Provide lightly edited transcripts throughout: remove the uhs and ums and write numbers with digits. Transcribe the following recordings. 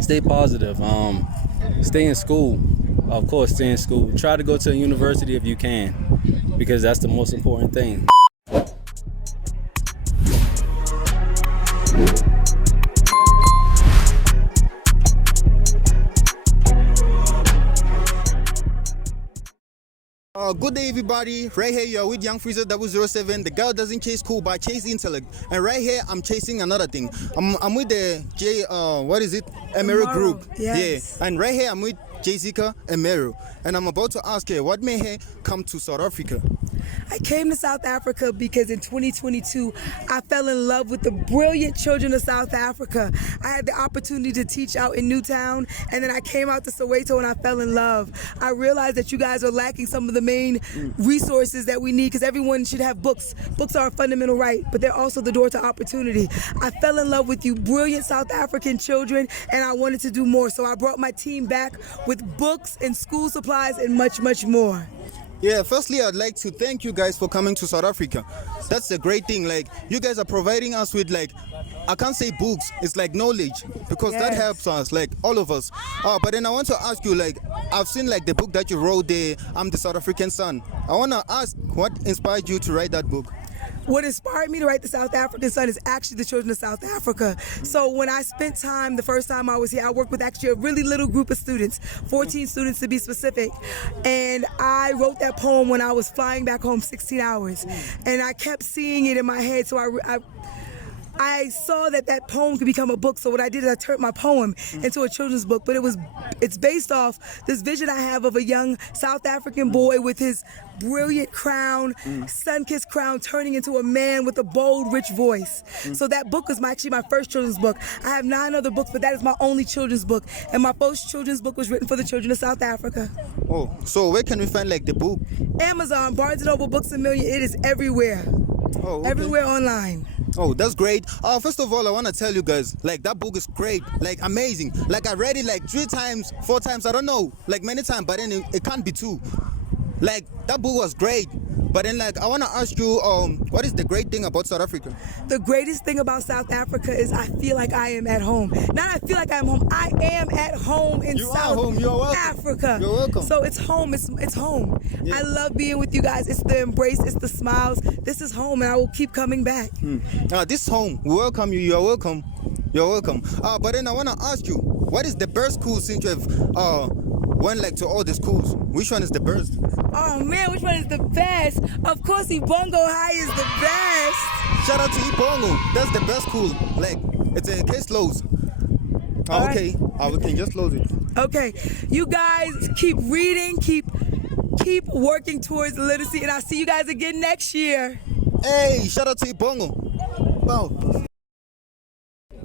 Stay positive. Stay in school. Of course, stay in school. Try to go to a university if you can, because that's the most important thing. Good day, everybody. Right here, you're with Young Freezer 007. The girl doesn't chase cool, but chase intellect. And right here, I'm chasing another thing. I'm with the Amaro group. Yes. Yeah. And right here, I'm with Jessica Amaro. And I'm about to ask her, what made her come to South Africa? I came to South Africa because in 2022, I fell in love with the brilliant children of South Africa. I had the opportunity to teach out in Newtown, and then I came out to Soweto and I fell in love. I realized that you guys are lacking some of the main resources that we need, because everyone should have books. Books are a fundamental right, but they're also the door to opportunity. I fell in love with you brilliant South African children, and I wanted to do more. So I brought my team back with books and school supplies and much, much more. Yeah, firstly, I'd like to thank you guys for coming to South Africa. That's a great thing. Like, you guys are providing us with, like, I can't say books, it's like knowledge, because that helps us, like, all of us. But then I want to ask you, like, I've seen, like, the book that you wrote there, I'm the South African Son. I want to ask, what inspired you to write that book? What inspired me to write The South African Son is actually the children of South Africa. So when I spent time, the first time I was here, I worked with actually a really little group of students, 14 students to be specific. And I wrote that poem when I was flying back home 16 hours. And I kept seeing it in my head, so I saw that poem could become a book. So what I did is I turned my poem into a children's book, but it's based off this vision I have of a young South African boy with his brilliant crown, sun-kissed crown, turning into a man with a bold, rich voice. So that book was actually my first children's book. I have 9 other books, but that is my only children's book. And my first children's book was written for the children of South Africa. Oh, so where can we find, like, the book? Amazon, Barnes & Noble, Books A Million. It is everywhere. Oh, okay. Everywhere online. Oh, that's great. First of all, I want to tell you guys, like, that book is great, like, amazing. Like, I read it like 3 times, 4 times, I don't know, like, many times, but then it can't be 2. Like, that book was great. But then, like, I want to ask you, what is the great thing about South Africa? The greatest thing about South Africa is I feel like I am at home. Not I feel like I'm home. I am at home in South Africa. You're welcome. So it's home. It's home. Yeah. I love being with you guys. It's the embrace. It's the smiles. This is home, and I will keep coming back. This home, we welcome you. You're welcome. You're welcome. But then I want to ask you, what is the best school since you have went, like, to all the schools? Which one is the best? Oh man, which one is the best? Of course, Ibongo High is the best. Shout out to Ibongo. That's the best school. Like, it's a case closed. Okay. We can just close it. Okay, you guys keep reading, keep working towards literacy, and I'll see you guys again next year. Hey, shout out to Ibongo. Wow.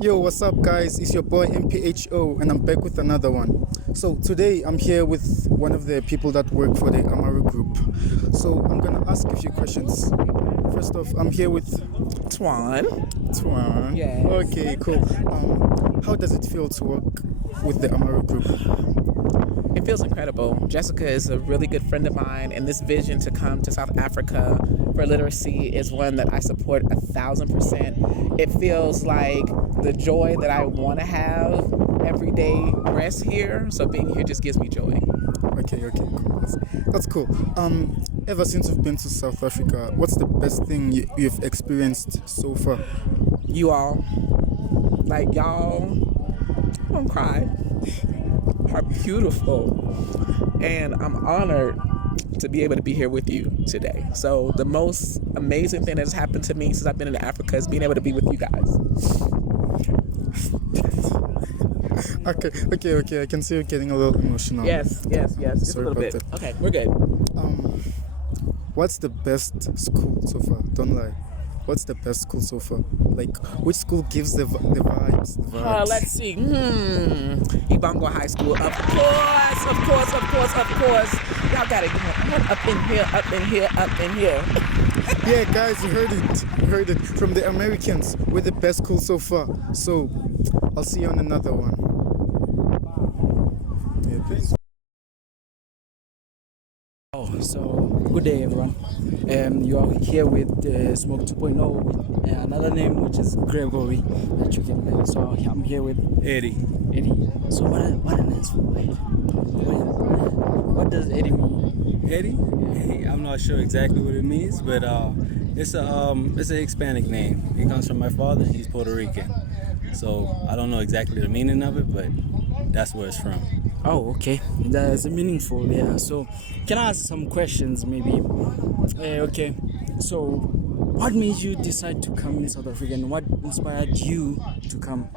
Yo, what's up, guys? It's your boy MPHO, and I'm back with another one. So today I'm here with one of the people that work for the Amaro group. So I'm gonna ask a few questions. First off, I'm here with Twan. Yes. Okay, cool. How does it feel to work with the Amaro group? It feels incredible. Jessica is a really good friend of mine, and this vision to come to South Africa for literacy is one that I support 1,000%. It feels like the joy that I want to have every day rests here, so being here just gives me joy. Okay, cool. That's cool. Ever since you've been to South Africa, what's the best thing you've experienced so far? You all, like y'all, I'm gonna cry, are beautiful, and I'm honored to be able to be here with you today. So the most amazing thing that has happened to me since I've been in Africa is being able to be with you guys. Okay. I can see you're getting a little emotional. Yes. Just Sorry a little about bit. that. Okay, we're good. What's the best school so far? Don't lie. What's the best school so far? Like, which school gives the vibes? Let's see. Ibongo High School. Of course. Y'all got it. Up in here. Yeah, guys, you heard it from the Americans. We're the best school so far. So, I'll see you on another one. Yeah, peace. Oh, So good day, everyone. You are here with Smoke 2.0 with another name, which is Gregory, that you can like. So I'm here with Eddie. Eddie. So what a nice word. What does Eddie mean? Eddie? I'm not sure exactly what it means, but it's a Hispanic name. It comes from my father. He's Puerto Rican, so I don't know exactly the meaning of it, but that's where it's from. Oh, okay. That's meaningful, yeah. So, can I ask some questions, maybe? Okay. So, what made you decide to come in South Africa, and what inspired you to come?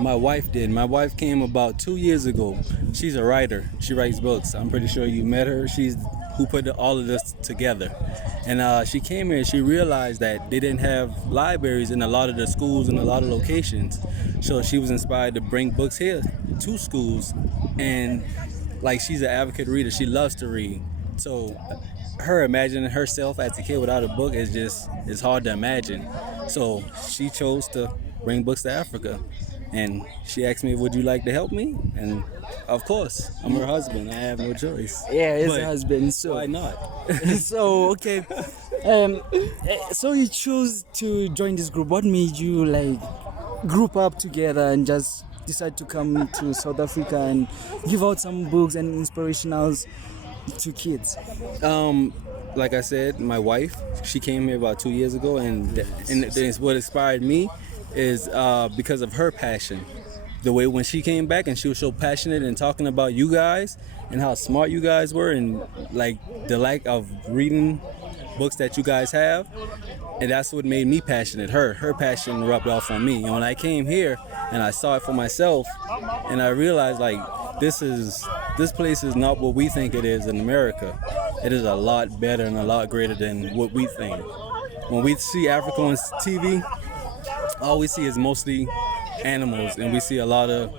My wife did. My wife came about 2 years ago. She's a writer. She writes books. I'm pretty sure you met her. She's who put all of this together. And she came here and she realized that they didn't have libraries in a lot of the schools and a lot of locations. So she was inspired to bring books here to schools. And like, she's an advocate reader. She loves to read. So her imagining herself as a kid without a book it's hard to imagine. So she chose to bring books to Africa. And she asked me, would you like to help me? And of course, I'm her husband. I have no choice. Yeah, it's But a husband. So why not? so okay. So you chose to join this group. What made you like group up together and just decide to come to South Africa and give out some books and inspirationals to kids? Like I said, my wife, she came here about 2 years ago, and what inspired me is because of her passion. The way when she came back and she was so passionate and talking about you guys and how smart you guys were, and like the lack of reading books that you guys have, and that's what made me passionate. Her passion rubbed off on me, and when I came here and I saw it for myself, and I realized like this place is not what we think it is in America. It is a lot better and a lot greater than what we think. When we see Africa on TV, all we see is mostly animals, and we see a lot of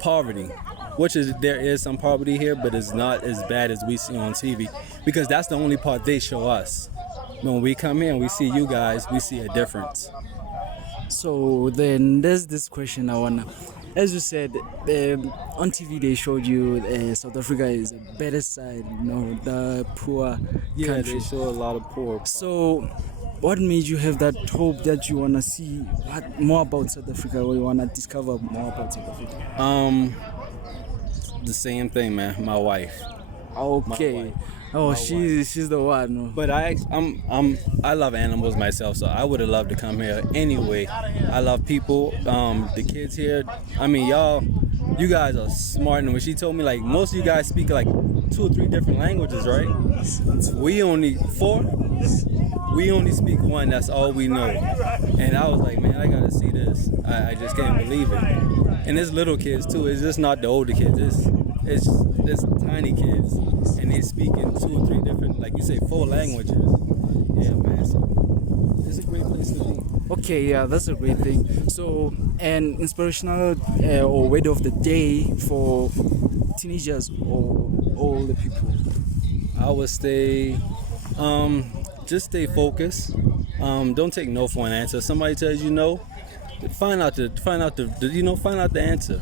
poverty, which is there is some poverty here, but it's not as bad as we see on TV, because that's the only part they show us. When we come here and we see you guys, we see a difference. So then there's this question I wanna. As you said, on TV they showed you South Africa is a better side, the poor country. They show a lot of poor. So, what made you have that hope that you wanna see more about South Africa, or you wanna discover more about South Africa? The same thing, man. My wife. Okay. Oh, she's the one. No? But I love animals myself, so I would have loved to come here anyway. I love people. The kids here. I mean, you guys are smart. And when she told me, like, most of you guys speak like 2 or 3 different languages, right? We only 4. We only speak 1. That's all we know. And I was like, man, I gotta see this. I just can't believe it. And it's little kids too. It's just not the older kids. It's tiny kids, and they speak in 2 or 3 different, like you say, 4 languages. Yeah, man. So it's a great place to be. Okay, yeah, that's a great thing. So, an inspirational or word of the day for teenagers or older people. I would say, just stay focused. Don't take no for an answer. If somebody tells you no, find out the answer.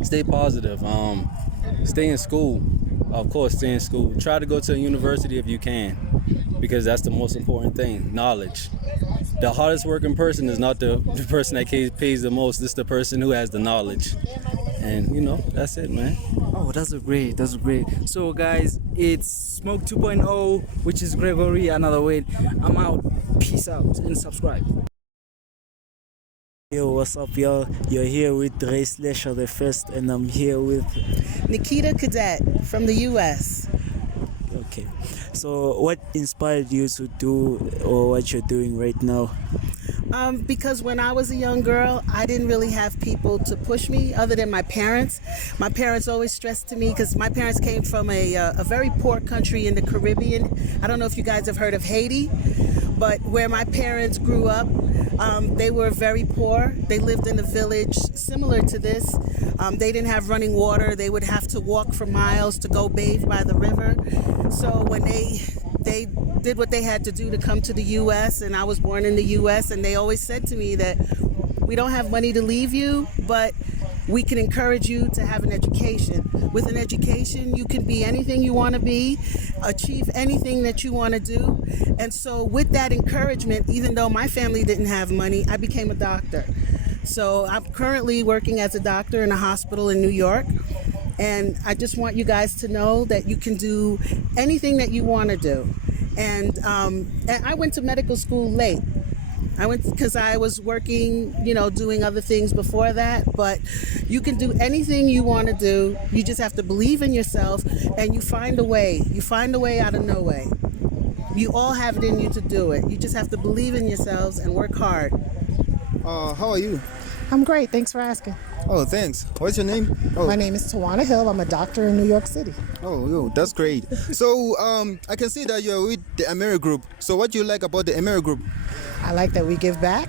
Stay positive. Stay in school. Of course, stay in school. Try to go to a university if you can, because that's the most important thing. Knowledge. The hardest working person is not the person that pays the most. It's the person who has the knowledge. And that's it, man. Oh, that's great. So guys, it's Smoke 2.0, which is Gregory, another way. I'm out. Peace out and subscribe. Yo, what's up, y'all? You're here with Ray Slasher the First, and I'm here with Nikita Cadet from the U.S. Okay. So, what inspired you to do or what you're doing right now? Because when I was a young girl, I didn't really have people to push me other than my parents. My parents always stressed to me, because my parents came from a very poor country in the Caribbean. I don't know if you guys have heard of Haiti, but where my parents grew up, they were very poor. They lived in a village similar to this. They didn't have running water. They would have to walk for miles to go bathe by the river. So when they did what they had to do to come to the U.S., and I was born in the U.S., and they always said to me that we don't have money to leave you, but we can encourage you to have an education. With an education, you can be anything you want to be, achieve anything that you want to do. And so with that encouragement, even though my family didn't have money, I became a doctor. So I'm currently working as a doctor in a hospital in New York. And I just want you guys to know that you can do anything that you want to do. And I went to medical school late. I went because I was working, doing other things before that. But you can do anything you want to do. You just have to believe in yourself, and you find a way. You find a way out of no way. You all have it in you to do it. You just have to believe in yourselves and work hard. How are you? I'm great. Thanks for asking. Oh, thanks. What's your name? Oh. My name is Tawana Hill. I'm a doctor in New York City. Oh, yo, that's great. So, I can see that you're with the Amaro group. So, what do you like about the Amaro group? I like that we give back.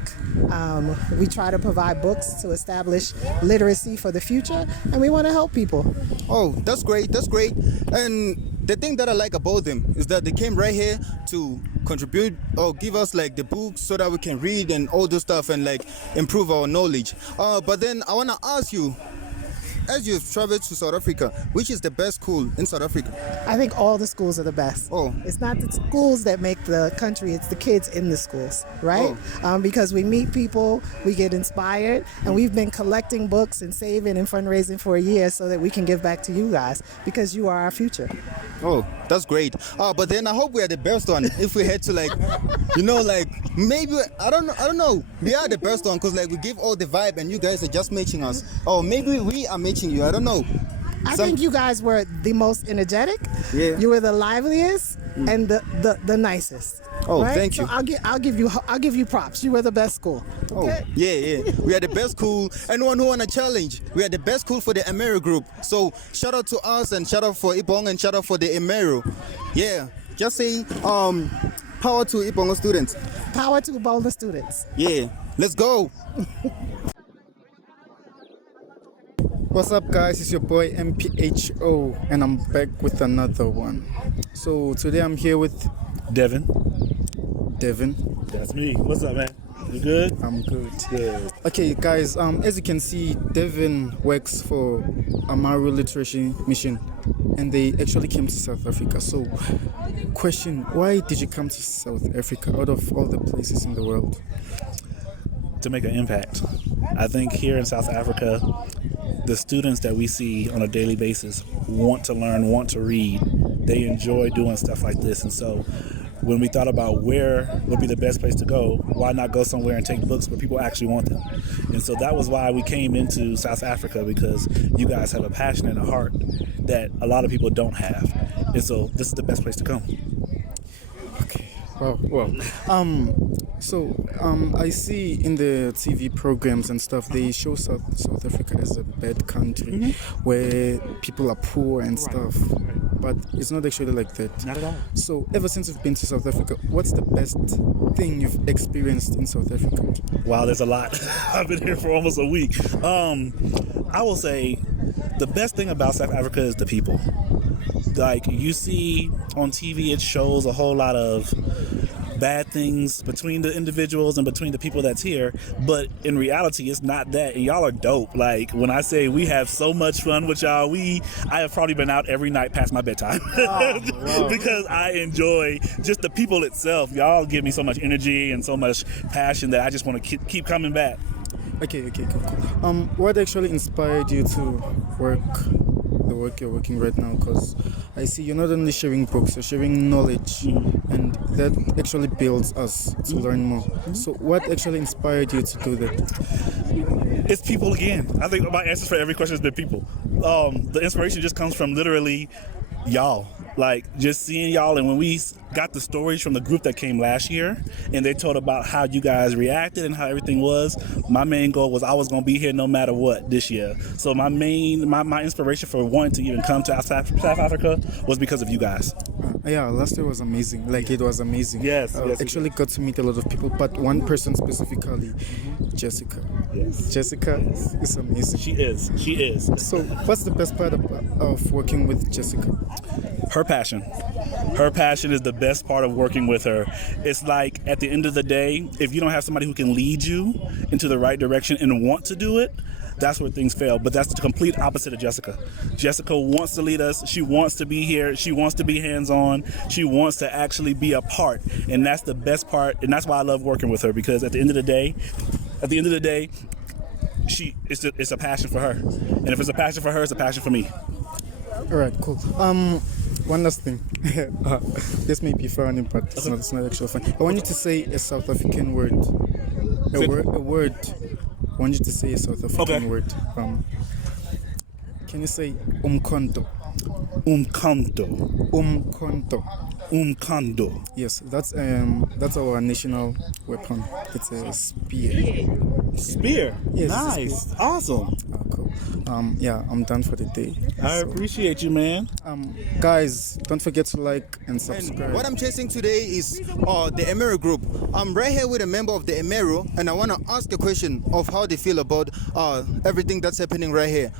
We try to provide books to establish literacy for the future, and we want to help people. Oh, that's great. That's great. And the thing that I like about them is that they came right here to contribute or give us like the books so that we can read and all this stuff and like improve our knowledge. But then I want to ask you, as you've traveled to South Africa, which is the best school in South Africa? I think all the schools are the best. Oh. It's not the schools that make the country, it's the kids in the schools, right? Because we meet people, we get inspired, and we've been collecting books and saving and fundraising for a year so that we can give back to you guys, because you are our future. Oh, that's great. But then I hope we are the best one. If we had to maybe, I don't know. We are the best one because we give all the vibe and you guys are just matching us. Oh, maybe we are matching you. I don't know. I think you guys were the most energetic. Yeah. You were the liveliest and the nicest. Oh, right? thank you. So I'll give you props. You were the best school. Okay? Oh, yeah. We are the best school. Anyone who want a challenge, we are the best school for the Amaro group. So shout out to us and shout out for Ibong and shout out for the Amaro. Yeah. Just saying, power to Ibongo students. Power to Boulder students. Yeah. Let's go. What's up, guys? It's your boy MPHO, and I'm back with another one. So today I'm here with Devin. Devin. That's me. What's up, man? You good? I'm good. Good. Okay, guys. As you can see, Devin works for Amaro Literacy Mission, and they actually came to South Africa. So, question: why did you come to South Africa out of all the places in the world? To make an impact. I think here in South Africa, the students that we see on a daily basis want to learn, want to read. They enjoy doing stuff like this. And so when we thought about where would be the best place to go, why not go somewhere and take books where people actually want them? And so that was why we came into South Africa, because you guys have a passion and a heart that a lot of people don't have. And so this is the best place to come. Okay. Wow. I see in the TV programs and stuff, they show South Africa as a bad country where people are poor and stuff. But it's not actually like that. Not at all. So ever since you've been to South Africa, what's the best thing you've experienced in South Africa? Wow, there's a lot. I've been here for almost a week. I will say the best thing about South Africa is the people. Like you see on TV, it shows a whole lot of bad things between the individuals and between the people that's here, but in reality it's not that, and y'all are dope. Like when I say we have so much fun with y'all, I have probably been out every night past my bedtime because I enjoy just the people itself. Y'all give me so much energy and so much passion that I just want to keep coming back. Okay, cool. What actually inspired you to work the work you're working right now? Because I see you're not only sharing books, you're sharing knowledge, and that actually builds us to learn more. So what actually inspired you to do that? It's people again. I think my answers for every question has been people. The inspiration just comes from literally y'all. Like just seeing y'all, and when we got the stories from the group that came last year and they told about how you guys reacted and how everything was, my main goal was I was going to be here no matter what this year. So my inspiration for wanting to even come to South Africa was because of you guys. Yeah, last year was amazing. Like it was amazing. Yes. Actually got to meet a lot of people, but one person specifically, Jessica. Yes. Jessica is amazing. She is. So what's the best part of working with Jessica? Her passion. Her passion is the best part of working with her. It's like at the end of the day, if you don't have somebody who can lead you into the right direction and want to do it, that's where things fail. But that's the complete opposite of Jessica. Jessica wants to lead us. She wants to be here. She wants to be hands-on. She wants to actually be a part, and that's the best part. And that's why I love working with her, because at the end of the day, it's a passion for her. And if it's a passion for her, it's a passion for me. All right, cool. One last thing. This may be funny, but it's not actually funny. I want you to say a South African word. A word. I want you to say a South African word. Can you say umkhonto? Umkhonto. Umkhonto. Umkhonto. Yes, that's our national weapon. It's a spear. Spear. Yes. Nice. Awesome. Oh, cool. Yeah, I'm done for the day. I appreciate you, man. Guys, don't forget to like and subscribe. And what I'm chasing today is the Amaro group. I'm right here with a member of the Amaro, and I want to ask a question of how they feel about everything that's happening right here.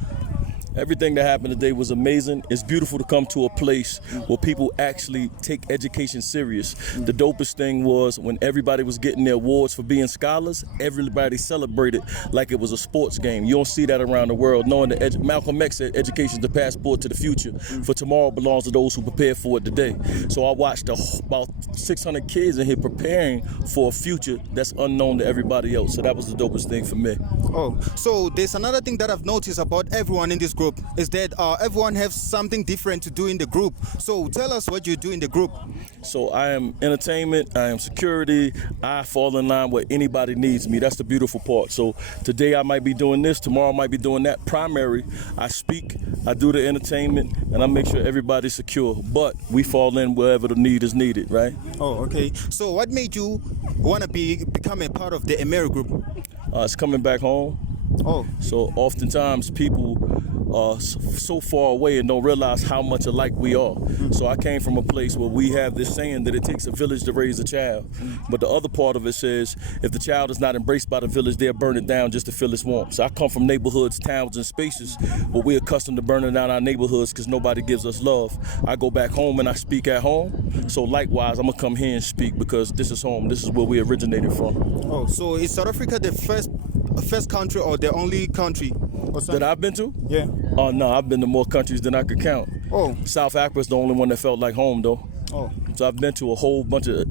Everything that happened today was amazing. It's beautiful to come to a place where people actually take education serious. The dopest thing was when everybody was getting their awards for being scholars, everybody celebrated like it was a sports game. You don't see that around the world, knowing that Malcolm X said education is the passport to the future. For tomorrow belongs to those who prepare for it today. So I watched about 600 kids in here preparing for a future that's unknown to everybody else. So that was the dopest thing for me. Oh, so there's another thing that I've noticed about everyone in this group is that everyone has something different to do in the group. So tell us what you do in the group. So I am entertainment, I am security, I fall in line where anybody needs me. That's the beautiful part. So today I might be doing this, tomorrow I might be doing that. Primary, I speak, I do the entertainment, and I make sure everybody's secure. But we fall in wherever the need is needed, right? Oh, okay. So what made you want to become a part of the Amaro group? It's coming back home. Oh. So oftentimes people are so far away and don't realize how much alike we are. So I came from a place where we have this saying that it takes a village to raise a child. But the other part of it says if the child is not embraced by the village, they'll burn it down just to feel its warmth. So I come from neighborhoods, towns, and spaces where we're accustomed to burning down our neighborhoods because nobody gives us love. I go back home and I speak at home. So likewise, I'm gonna come here and speak because this is home. This is where we originated from. Oh, so is South Africa the first country or the only country that I've been to? Yeah. Oh no, I've been to more countries than I could count. Oh. South Africa's the only one that felt like home though. Oh. So I've been to a whole bunch of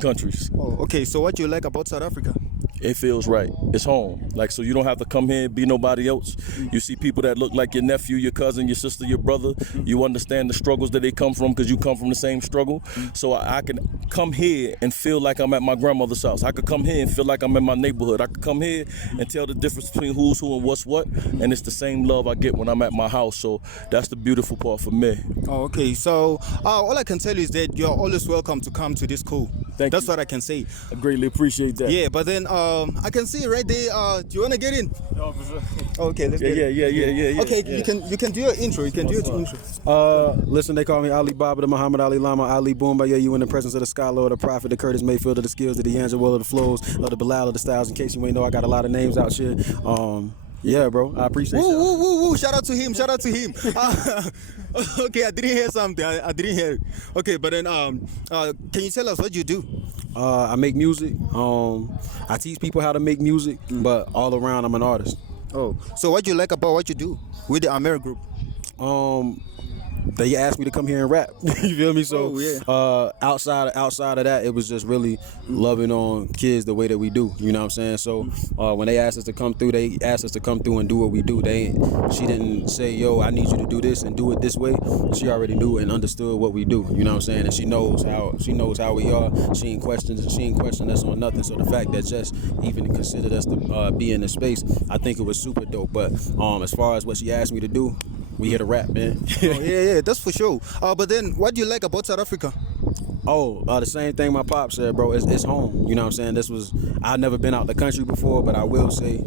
countries. Oh, okay. So what do you like about South Africa? It feels right. It's home. Like, so you don't have to come here and be nobody else. You see people that look like your nephew, your cousin, your sister, your brother. You understand the struggles that they come from because you come from the same struggle. So I can come here and feel like I'm at my grandmother's house. I could come here and feel like I'm in my neighborhood. I could come here and tell the difference between who's who and what's what. And it's the same love I get when I'm at my house. So that's the beautiful part for me. Oh, okay. So all I can tell you is that you're always welcome to come to this school. That's what I can say. I greatly appreciate that. Yeah, but then I can see right there. Do you want to get in? Okay, let's get in. Yeah. Okay, you can do your intro. You can do your intro. Listen, they call me Ali Baba, the Muhammad Ali Lama, Ali Boomba. Yeah, you in the presence of the scholar, of the prophet, the Curtis Mayfield, of the skills, of the D'Angelo, of the flows, of the Bilal, of the styles. In case you ain't know, I got a lot of names out here. Yeah, bro, I appreciate you. Woo! Shout out to him. Okay, I didn't hear something. I didn't hear it. Okay, but then can you tell us what you do? I make music. I teach people how to make music, but all around, I'm an artist. Oh, so what do you like about what you do with the Amaro group? They asked me to come here and rap. You feel me? So yeah. outside of that, it was just really loving on kids the way that we do. You know what I'm saying? So when they asked us to come through, they asked us to come through and do what we do. She didn't say, yo, I need you to do this and do it this way. She already knew and understood what we do. You know what I'm saying? And she knows how we are. She ain't questioned us on nothing. So the fact that just even considered us to be in the space, I think it was super dope. But as far as what she asked me to do, we here to rap, man. Yeah, that's for sure. But then, what do you like about South Africa? The same thing my pop said, bro. It's home. You know what I'm saying? I've never been out the country before, but I will say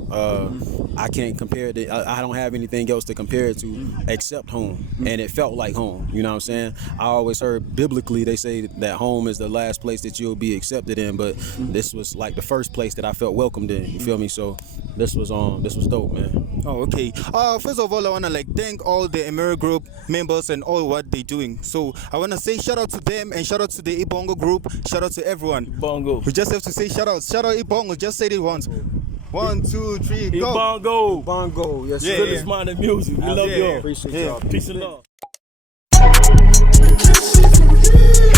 I can't compare it. I don't have anything else to compare it to except home. And it felt like home. You know what I'm saying? I always heard biblically they say that home is the last place that you'll be accepted in, but this was like the first place that I felt welcomed in. You feel me? So this was dope, man. Oh, okay. First of all, I wanna thank all the Amaro group members and all what they're doing. So I wanna say shout out to them and shout out to the Ibongo group. Shout out to everyone. Ibongo. We just have to say shout out. Shout out Ibongo. Just say it once. 1, 2, 3, go. Bongo. Bongo, yes, Yeah, sir. Village minded music. We love yeah, y'all. Appreciate Yeah. y'all. Peace and love.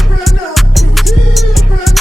Run up, run up.